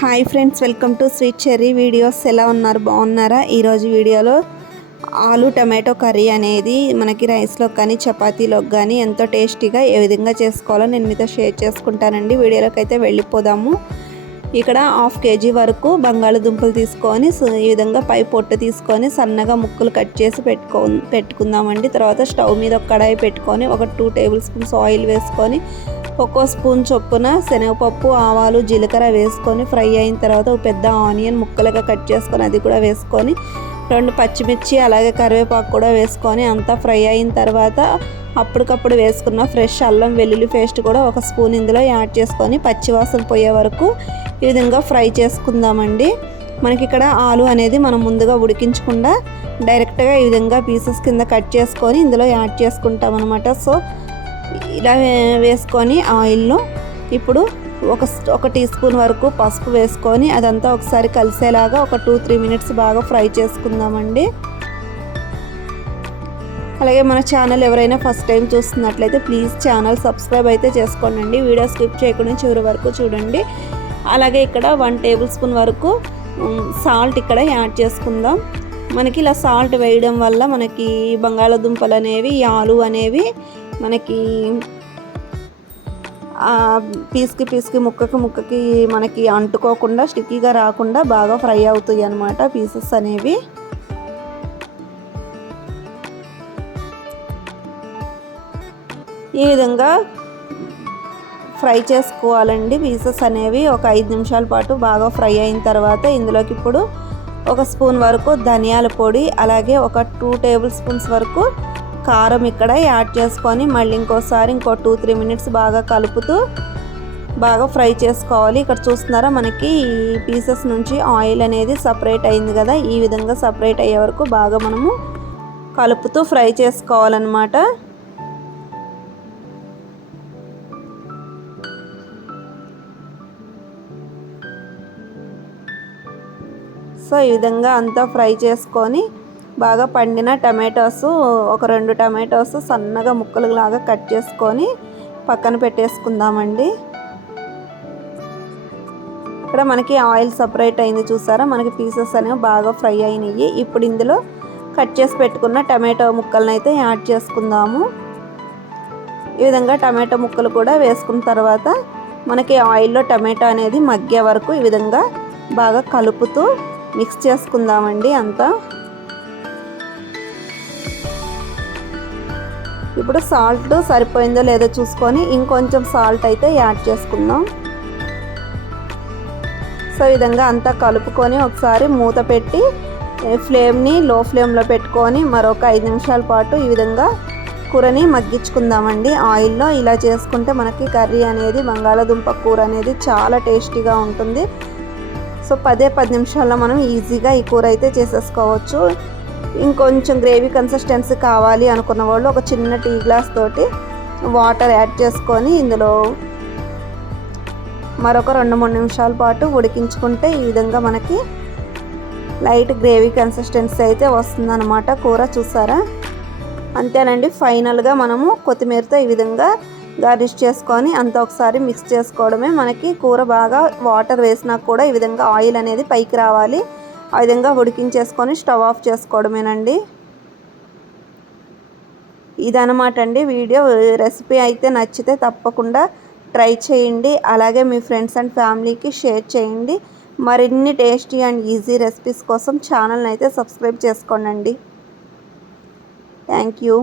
Hi friends welcome to Sweet Cherry videos. ఎలా ఉన్నారు? బాగున్నారా? ఈరోజు వీడియోలో ఆలు టమాటో కర్రీ అనేది మనకి రైస్లో కానీ చపాతీలోకి కానీ ఎంతో టేస్టీగా ఏ విధంగా చేసుకోవాలో నేను మీతో షేర్ చేసుకుంటానండి. వీడియోలోకి అయితే వెళ్ళిపోదాము. ఇక్కడ హాఫ్ కేజీ వరకు బంగాళదుంపలు తీసుకొని ఈ విధంగా పై పొట్టు తీసుకొని సన్నగా ముక్కలు కట్ చేసి పెట్టుకో పెట్టుకుందామండి. తర్వాత స్టవ్ మీద ఒక కడాయి పెట్టుకొని ఒక టూ టేబుల్ స్పూన్స్ ఆయిల్ వేసుకొని ఒక్కో స్పూన్ చొప్పున శనగపప్పు ఆవాలు జీలకర్ర వేసుకొని ఫ్రై అయిన తర్వాత ఒక పెద్ద ఆనియన్ ముక్కలుగా కట్ చేసుకొని అది కూడా వేసుకొని రెండు పచ్చిమిర్చి అలాగే కరివేపాకు కూడా వేసుకొని అంతా ఫ్రై అయిన తర్వాత అప్పటికప్పుడు వేసుకున్న ఫ్రెష్ అల్లం వెల్లుల్లి పేస్ట్ కూడా ఒక స్పూన్ ఇందులో యాడ్ చేసుకొని పచ్చివాసన పోయే వరకు ఈ విధంగా ఫ్రై చేసుకుందామండి. మనకి ఇక్కడ ఆలు అనేది మనం ముందుగా ఉడికించకుండా డైరెక్ట్గా ఈ విధంగా పీసెస్ కింద కట్ చేసుకొని ఇందులో యాడ్ చేసుకుంటాం అనమాట సో ఇలా వేసుకొని ఆయిల్లో ఇప్పుడు ఒక ఒక టీ స్పూన్ వరకు పసుపు వేసుకొని అదంతా ఒకసారి కలిసేలాగా ఒక టూ త్రీ మినిట్స్ బాగా ఫ్రై చేసుకుందామండి. అలాగే మన ఛానల్ ఎవరైనా ఫస్ట్ టైం చూస్తున్నట్లయితే ప్లీజ్ ఛానల్ సబ్స్క్రైబ్ అయితే చేసుకోండి వీడియో స్కిప్ చేయకుండా చివరి వరకు చూడండి. అలాగే ఇక్కడ వన్ టేబుల్ స్పూన్ వరకు సాల్ట్ ఇక్కడ యాడ్ చేసుకుందాం. మనకి ఇలా సాల్ట్ వేయడం వల్ల మనకి బంగాళాదుంపలు అనేవి ఆలు అనేవి మనకి పీస్కి పీస్కి ముక్కకి ముక్కకి మనకి అంటుకోకుండా స్టిక్కీగా రాకుండా బాగా ఫ్రై అవుతాయి అన్నమాట పీసెస్ అనేవి. ఈ విధంగా ఫ్రై చేసుకోవాలండి పీసెస్ అనేవి. ఒక ఐదు నిమిషాల పాటు బాగా ఫ్రై అయిన తర్వాత ఇందులోకి ఇప్పుడు ఒక స్పూన్ వరకు ధనియాల పొడి అలాగే ఒక టూ టేబుల్ స్పూన్స్ వరకు కారం ఇక్కడ యాడ్ చేసుకొని మళ్ళీ ఇంకోసారి ఇంకో టూ త్రీ మినిట్స్ బాగా కలుపుతూ బాగా ఫ్రై చేసుకోవాలి. ఇక్కడ చూస్తున్నారా మనకి ఈ పీసెస్ నుంచి ఆయిల్ అనేది సపరేట్ అయింది కదా. ఈ విధంగా సపరేట్ అయ్యే వరకు బాగా మనము కలుపుతూ ఫ్రై చేసుకోవాలన్నమాట. సో ఈ విధంగా అంతా ఫ్రై చేసుకొని బాగా పండిన టమాటోస్ ఒక రెండు టమాటోస్ సన్నగా ముక్కలు లాగా కట్ చేసుకొని పక్కన పెట్టేసుకుందామండి. ఇక్కడ మనకి ఆయిల్ సపరేట్ అయింది చూసారా? మనకి పీసెస్ అనేవి బాగా ఫ్రై అయినాయి. ఇప్పుడు ఇందులో కట్ చేసి పెట్టుకున్న టమాటో ముక్కలను అయితే యాడ్ చేసుకుందాము. ఈ విధంగా టమాటో ముక్కలు కూడా వేసుకున్న తర్వాత మనకి ఆయిల్లో టమాటో అనేది మగ్గే వరకు ఈ విధంగా బాగా కలుపుతూ మిక్స్ చేసుకుందామండి అంతా. ఇప్పుడు సాల్ట్ సరిపోయిందో లేదో చూసుకొని ఇంకొంచెం సాల్ట్ అయితే యాడ్ చేసుకుందాం. సో విధంగా అంతా కలుపుకొని ఒకసారి మూత పెట్టి ఫ్లేమ్ని లో ఫ్లేమ్లో పెట్టుకొని మరొక ఐదు నిమిషాల పాటు ఈ విధంగా కూరని మగ్గించుకుందామండి. ఆయిల్లో ఇలా చేసుకుంటే మనకి కర్రీ అనేది బంగాళాదుంప కూర అనేది చాలా టేస్టీగా ఉంటుంది. సో పదే పది నిమిషాల్లో మనం ఈజీగా ఈ కూర అయితే చేసేసుకోవచ్చు. ఇంకొంచెం గ్రేవీ కన్సిస్టెన్సీ కావాలి అనుకున్న వాళ్ళు ఒక చిన్న టీ గ్లాస్ తోటి వాటర్ యాడ్ చేసుకొని ఇందులో మరొక రెండు మూడు నిమిషాల పాటు ఉడికించుకుంటే ఈ విధంగా మనకి లైట్ గ్రేవీ కన్సిస్టెన్సీ అయితే వస్తుందన్నమాట. కూర చూసారా? అంతేనండి ఫైనల్గా మనము కొత్తిమీరతో ఈ విధంగా గార్నిష్ చేసుకొని అంత ఒకసారి మిక్స్ చేసుకోవడమే. మనకి కూర బాగా వాటర్ వేసినా కూడా ఈ విధంగా ఆయిల్ అనేది పైకి రావాలి. ఆ విధంగా ఉడికించేసుకొని స్టవ్ ఆఫ్ చేసుకోవడమేనండి. ఇదనమాట అండి వీడియో. రెసిపీ అయితే నచ్చితే తప్పకుండా ట్రై చేయండి. అలాగే మీ ఫ్రెండ్స్ అండ్ ఫ్యామిలీకి షేర్ చేయండి. మరిన్ని టేస్టీ అండ్ ఈజీ రెసిపీస్ కోసం ఛానల్ని అయితే సబ్స్క్రైబ్ చేసుకోండి థ్యాంక్ యూ.